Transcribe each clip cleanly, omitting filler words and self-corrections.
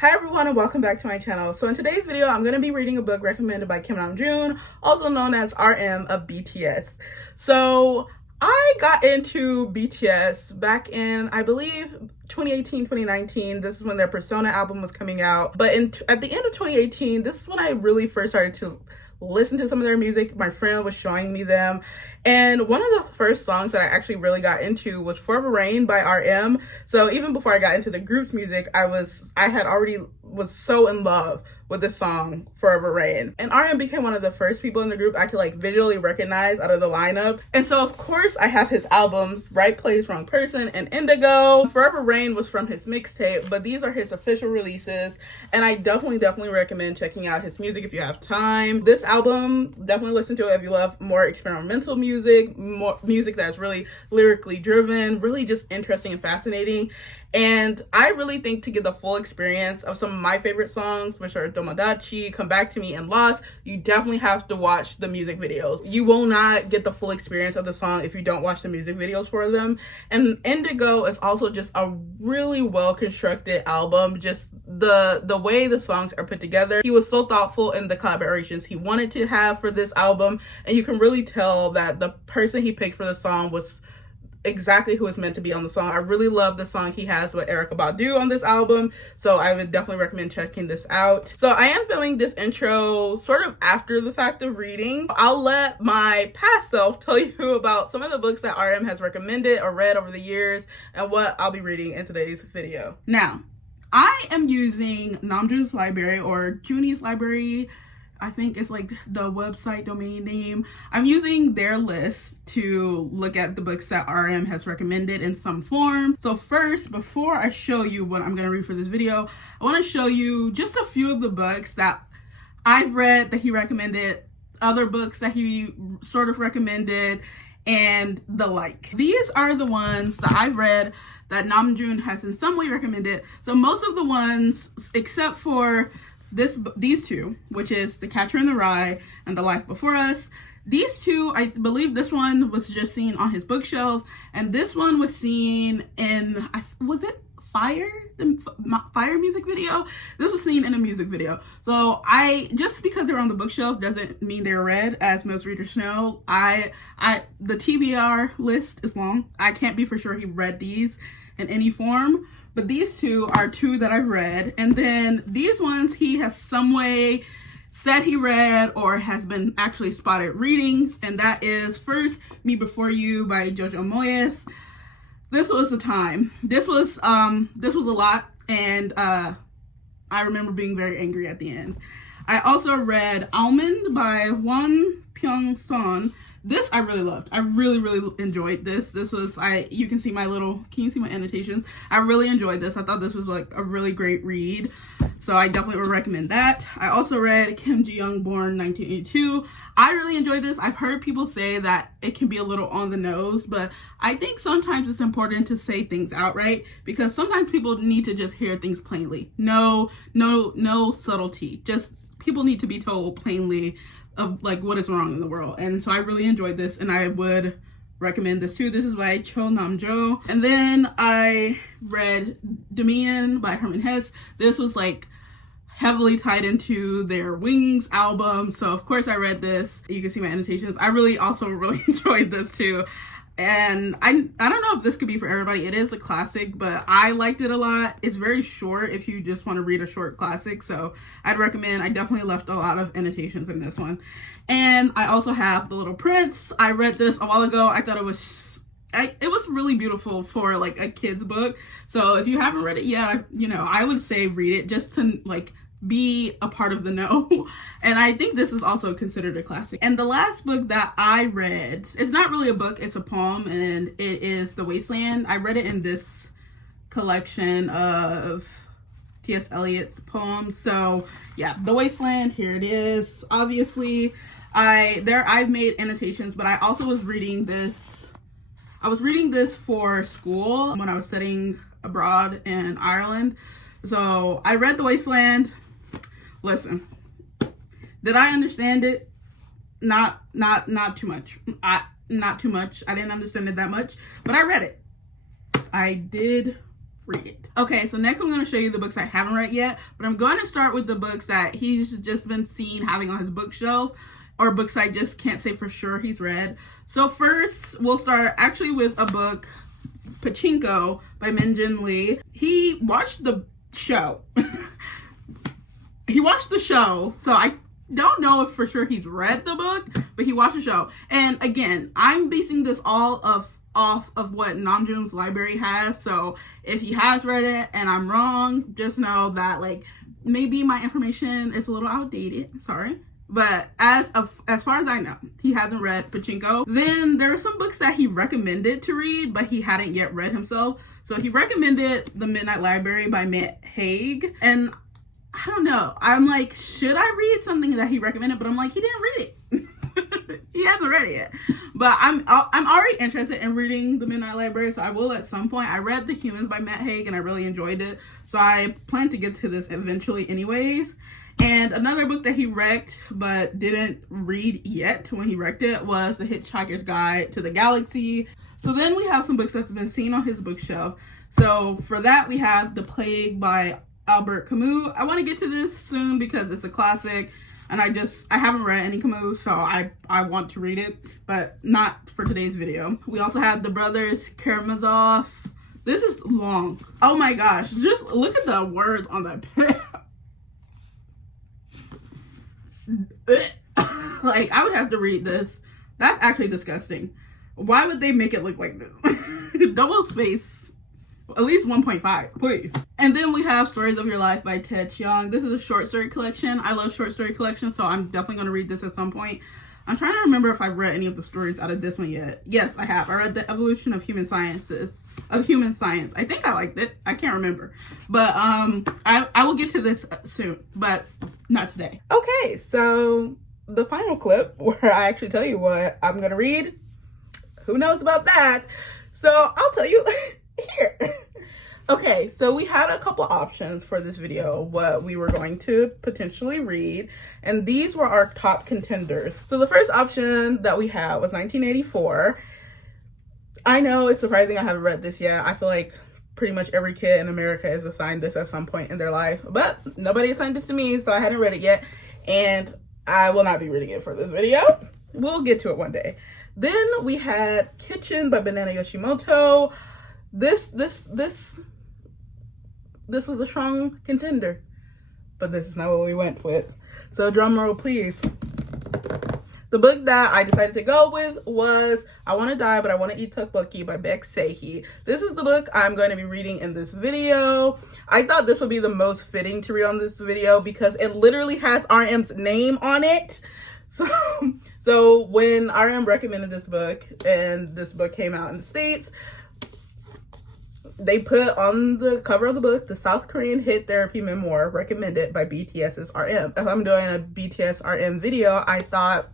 Hi everyone and welcome back to my channel. So in today's video, I'm going to be reading a book recommended by Kim Namjoon, also known as RM of BTS. So I got into BTS back in, I believe, 2018, 2019. This is when their Persona album was coming out. But at the end of 2018, this is when I really first started to listen to some of their music. My friend was showing me them, and one of the first songs that I actually really got into was Forever Rain by RM. So even before I got into the group's music, I had already was so in love with the song Forever Rain. And RM became one of the first people in the group I could like visually recognize out of the lineup. And so of course I have his albums Right Place, Wrong Person and Indigo. Forever Rain was from his mixtape, but these are his official releases, and I definitely recommend checking out his music if you have time. This album, definitely listen to it if you love more experimental music, more music that's really lyrically driven, really just interesting and fascinating. And I really think to get the full experience of some of my favorite songs, which are Tomodachi, Come Back to Me, and Lost, you definitely have to watch the music videos. You will not get the full experience of the song if you don't watch the music videos for them. And Indigo is also just a really well constructed album. Just the way the songs are put together. He was so thoughtful in the collaborations he wanted to have for this album, and you can really tell that the person he picked for the song was exactly who is meant to be on the song. I really love the song he has with Erykah Badu on this album, so I would definitely recommend checking this out. So I am filming this intro sort of after the fact of reading. I'll let my past self tell you about some of the books that RM has recommended or read over the years and what I'll be reading in today's video. Now, I am using Namjoon's library, or Junie's library, I think it's like the website domain name. I'm using their list to look at the books that RM has recommended in some form. So first, before I show you what I'm gonna read for this video, I wanna show you just a few of the books that I've read that he recommended, other books that he sort of recommended, and the like. These are the ones that I've read that Namjoon has in some way recommended. So most of the ones, except for these two, which is The Catcher in the Rye and The Life Before Us. These two, I believe this one was just seen on his bookshelf, and this one was seen in, was it Fire? The Fire music video? This was seen in a music video. So just because they're on the bookshelf doesn't mean they're read, as most readers know. The TBR list is long. I can't be for sure he read these in any form. But these two are two that I've read. And then these ones he has some way said he read or has been actually spotted reading. And that is first Me Before You by Jojo Moyes. This was the time. This was a lot. And I remember being very angry at the end. I also read Almond by Won Pyong-son. This I really loved. I really enjoyed this. This was, you can see my annotations? I really enjoyed this. I thought this was like a really great read. So I definitely would recommend that. I also read Kim Ji-young, Born 1982. I really enjoyed this. I've heard people say that it can be a little on the nose, but I think sometimes it's important to say things outright, because sometimes people need to just hear things plainly. No subtlety. Just people need to be told plainly of like what is wrong in the world. And so I really enjoyed this, and I would recommend this too. This is by Cho Namjo. And then I read Dominion by Herman Hesse. This was like heavily tied into their Wings album, so of course I read this. You can see my annotations. I really enjoyed this too. And I don't know if this could be for everybody. It is a classic, but I liked it a lot. It's very short if you just want to read a short classic, so I'd recommend. I definitely left a lot of annotations in this one. And I also have The Little Prince. I read this a while ago. I thought it was really beautiful for like a kid's book. So if you haven't read it yet, I would say read it just to like be a part of the know. And I think this is also considered a classic. And the last book that I read, it's not really a book, it's a poem, and it is The Wasteland. I read it in this collection of T.S. Eliot's poems. So yeah, The Wasteland, here it is. Obviously I've made annotations, but I also was reading this. I was reading this for school when I was studying abroad in Ireland. So I read The Wasteland. Listen, did I understand it? Not too much. Not too much. I didn't understand it that much, but I read it. I did read it. Okay, so next I'm going to show you the books I haven't read yet, but I'm going to start with the books that he's just been seen having on his bookshelf, or books I just can't say for sure he's read. So first, we'll start actually with a book, Pachinko by Minjin Lee. He watched the show. He watched the show, so I don't know if for sure he's read the book, but he watched the show. And again, I'm basing this all off of what Namjoon's library has, so if he has read it and I'm wrong, just know that like maybe my information is a little outdated. I'm sorry. But as far as I know, he hasn't read Pachinko. Then there are some books that he recommended to read, but he hadn't yet read himself. So he recommended The Midnight Library by Matt Haig. And I don't know. I'm like, should I read something that he recommended? But I'm like, he didn't read it. He hasn't read it yet. But I'm already interested in reading The Midnight Library, so I will at some point. I read The Humans by Matt Haig and I really enjoyed it. So I plan to get to this eventually anyways. And another book that he wrecked but didn't read yet when he wrecked it was The Hitchhiker's Guide to the Galaxy. So then we have some books that's been seen on his bookshelf. So for that we have The Plague by Albert Camus. I want to get to this soon because it's a classic and I haven't read any Camus, so I want to read it, but not for today's video. We also have The Brothers Karamazov. This is long. Oh my gosh, just look at the words on that page. Like, I would have to read this. That's actually disgusting. Why would they make it look like this? Double space, at least 1.5, please. And then we have Stories of Your Life by Ted Chiang. This is a short story collection. I love short story collections, so I'm definitely going to read this at some point. I'm trying to remember if I've read any of the stories out of this one yet. Yes, I have. I read The Evolution of Human Science. I think I liked it. I can't remember. But I will get to this soon, but not today. Okay, so the final clip where I actually tell you what I'm going to read. Who knows about that? So I'll tell you here. Okay, so we had a couple options for this video, what we were going to potentially read, and these were our top contenders. So the first option that we had was 1984. I know it's surprising I haven't read this yet. I feel like pretty much every kid in America is assigned this at some point in their life, but nobody assigned this to me, so I hadn't read it yet, and I will not be reading it for this video. We'll get to it one day. Then we had Kitchen by Banana Yoshimoto. This was a strong contender, but this is not what we went with. So drum roll, please. The book that I decided to go with was I Want to Die, But I Want to Eat Tteokbokki by Baek Se-hee. This is the book I'm going to be reading in this video. I thought this would be the most fitting to read on this video because it literally has RM's name on it. So when RM recommended this book and this book came out in the States, they put on the cover of the book, the South Korean hit therapy memoir recommended by BTS's RM. If I'm doing a BTS RM video, I thought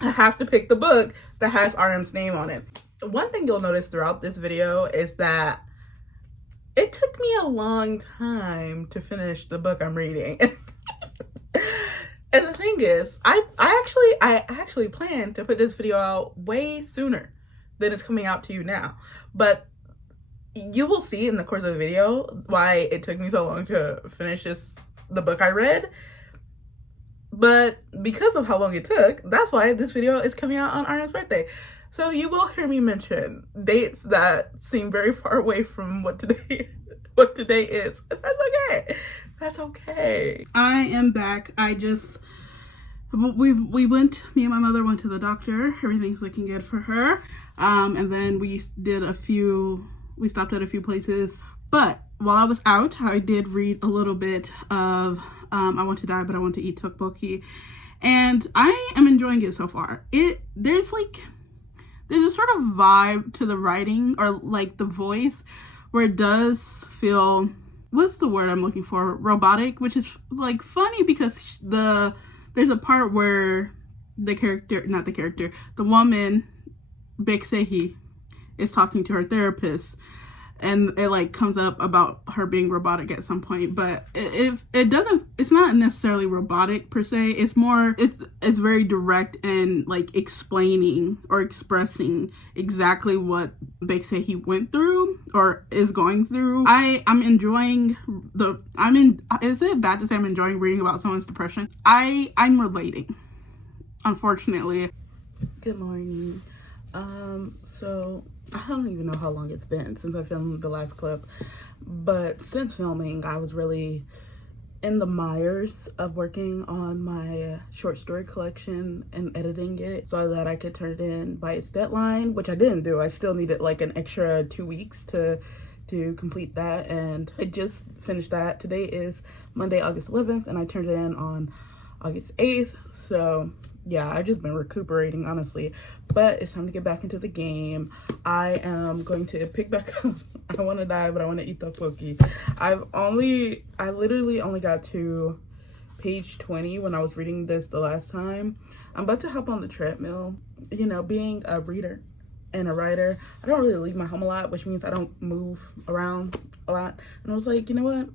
I have to pick the book that has RM's name on it. One thing you'll notice throughout this video is that it took me a long time to finish the book I'm reading. And the thing is, I actually planned to put this video out way sooner than it's coming out to you now. But you will see in the course of the video why it took me so long to finish the book I read. But because of how long it took, that's why this video is coming out on RM's birthday. So you will hear me mention dates that seem very far away from what today is. That's okay. That's okay. I am back. Me and my mother went to the doctor. Everything's looking good for her. And then we stopped at a few places. But while I was out, I did read a little bit of I Want to Die, But I Want to Eat Tteokbokki. And I am enjoying it so far. There's a sort of vibe to the writing, or like the voice, where it does feel, what's the word I'm looking for? Robotic, which is like funny because there's a part where the woman, Baek Se-hee, is talking to her therapist, and it like comes up about her being robotic at some point, but it doesn't, it's not necessarily robotic per se. It's more, it's very direct and like explaining or expressing exactly what they say he went through or is going through. I'm enjoying is it bad to say I'm enjoying reading about someone's depression? I'm relating, unfortunately. Good morning. So I don't even know how long it's been since I filmed the last clip, but since filming, I was really in the mires of working on my short story collection and editing it so that I could turn it in by its deadline, which I didn't do. I still needed like an extra 2 weeks to complete that, and I just finished that. Today is Monday, August 11th, and I turned it in on August 8th. So yeah, I've just been recuperating, honestly, but it's time to get back into the game. I am going to pick back up. I want to die, but I want to eat tteokbokki. I literally only got to page 20 when I was reading this the last time. I'm about to hop on the treadmill. You know, being a reader and a writer, I don't really leave my home a lot, which means I don't move around a lot. And I was like, you know what?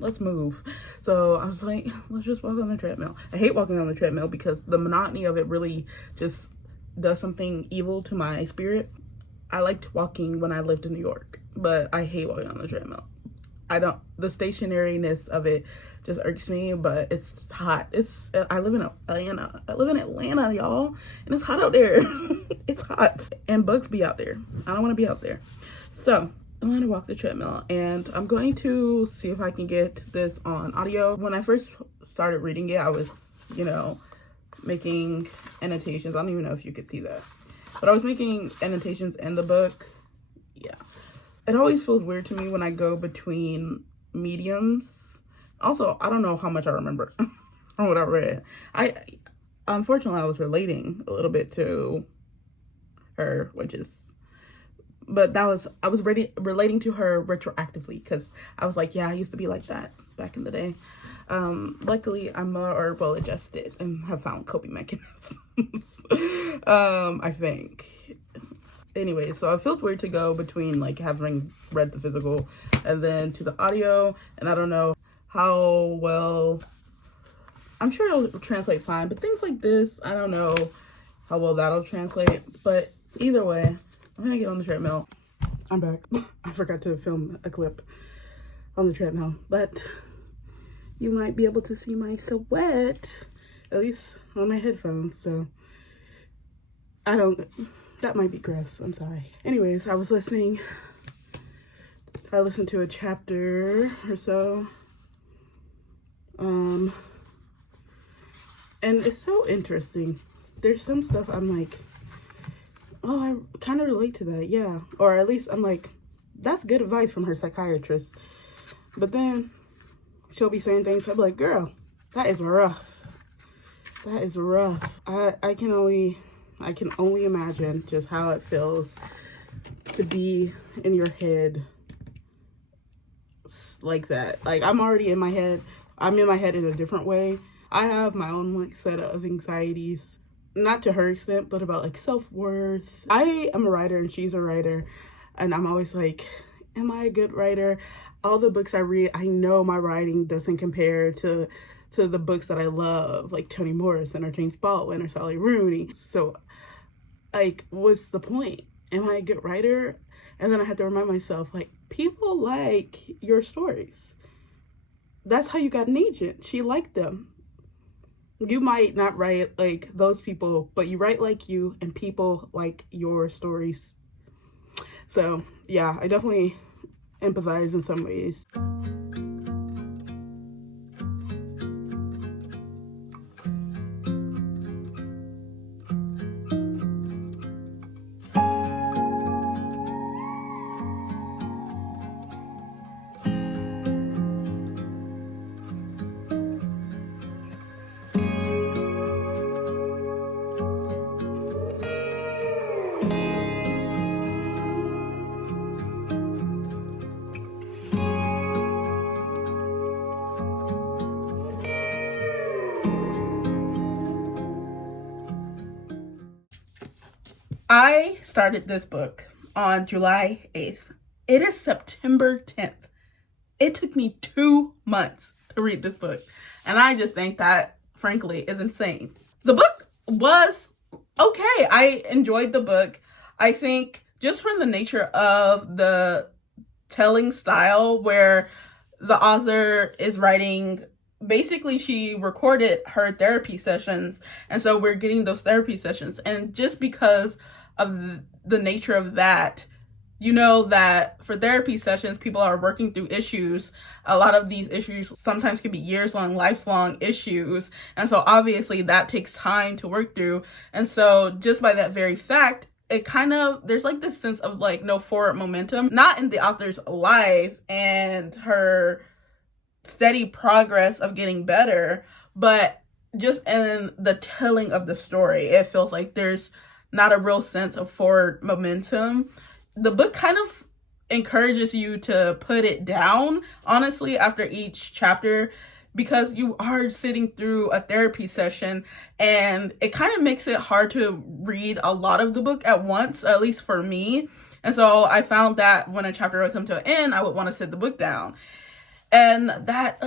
Let's move. So I was like, let's just walk on the treadmill. I hate walking on the treadmill because the monotony of it really just does something evil to my spirit. I liked walking when I lived in New York, but I hate walking on the treadmill. The stationariness of it just irks me, but it's hot. I live in Atlanta, y'all, and it's hot out there. It's hot, and bugs be out there. I don't want to be out there. So I'm going to walk the treadmill, and I'm going to see if I can get this on audio. When I first started reading it, I was, making annotations. I don't even know if you could see that, but I was making annotations in the book. Yeah. It always feels weird to me when I go between mediums. Also, I don't know how much I remember from what I read. Unfortunately, I was relating a little bit to her, but I was relating to her retroactively, because I was like, yeah, I used to be like that back in the day. Luckily, I'm more well adjusted and have found coping mechanisms. I think. Anyway, so it feels weird to go between like having read the physical and then to the audio, and I don't know how well. I'm sure it'll translate fine, but things like this, I don't know how well that'll translate. But either way, I'm gonna get on the treadmill. I'm back. I forgot to film a clip on the treadmill, but you might be able to see my silhouette, at least on my headphones. So that might be gross. I'm sorry. Anyways, I listened to a chapter or so. And it's so interesting. There's some stuff I'm like, oh, I kind of relate to that, yeah. Or at least I'm like, that's good advice from her psychiatrist. But then she'll be saying things, I'll be like, girl, that is rough. That is rough. I can only imagine just how it feels to be in your head like that. Like, I'm already in my head. I'm in my head in a different way. I have my own like set of anxieties, not to her extent, but about like self-worth. I am a writer and she's a writer, and I'm always like, am I a good writer? All the books I read, I know my writing doesn't compare to the books that I love, like Toni Morrison or James Baldwin or Sally Rooney. So like, what's the point? Am I a good writer? And then I had to remind myself, like, people like your stories. That's how you got an agent. She liked them. You might not write like those people, but you write like you, and people like your stories. So yeah, I definitely empathize in some ways. I started this book on July 8th. It is September 10th. It took me 2 months to read this book. And I just think that, frankly, is insane. The book was okay. I enjoyed the book. I think just from the nature of the telling style, where the author is writing, basically she recorded her therapy sessions, and so we're getting those therapy sessions. And just because of the nature of that, you know that for therapy sessions, people are working through issues. A lot of these issues sometimes can be years-long, lifelong issues. And so obviously that takes time to work through. And so just by that very fact, it kind of, there's like this sense of like no forward momentum, not in the author's life and her steady progress of getting better, but just in the telling of the story. It feels like there's not a real sense of forward momentum. The book kind of encourages you to put it down, honestly, after each chapter, because you are sitting through a therapy session, and it kind of makes it hard to read a lot of the book at once, at least for me. And so I found that when a chapter would come to an end, I would want to sit the book down. And that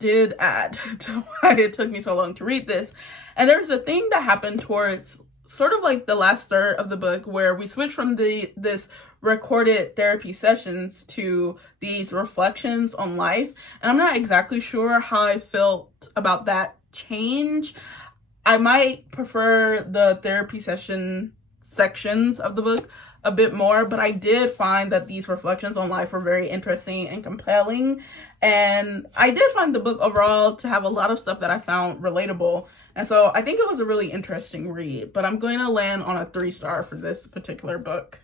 did add to why it took me so long to read this. And there's a thing that happened towards sort of like the last third of the book, where we switch from this recorded therapy sessions to these reflections on life. And I'm not exactly sure how I felt about that change. I might prefer the therapy session sections of the book a bit more, but I did find that these reflections on life were very interesting and compelling. And I did find the book overall to have a lot of stuff that I found relatable. And so I think it was a really interesting read, but I'm going to land on a 3-star for this particular book.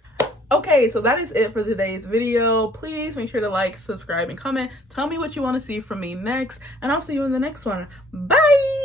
Okay, so that is it for today's video. Please make sure to like, subscribe, and comment. Tell me what you want to see from me next, and I'll see you in the next one. Bye!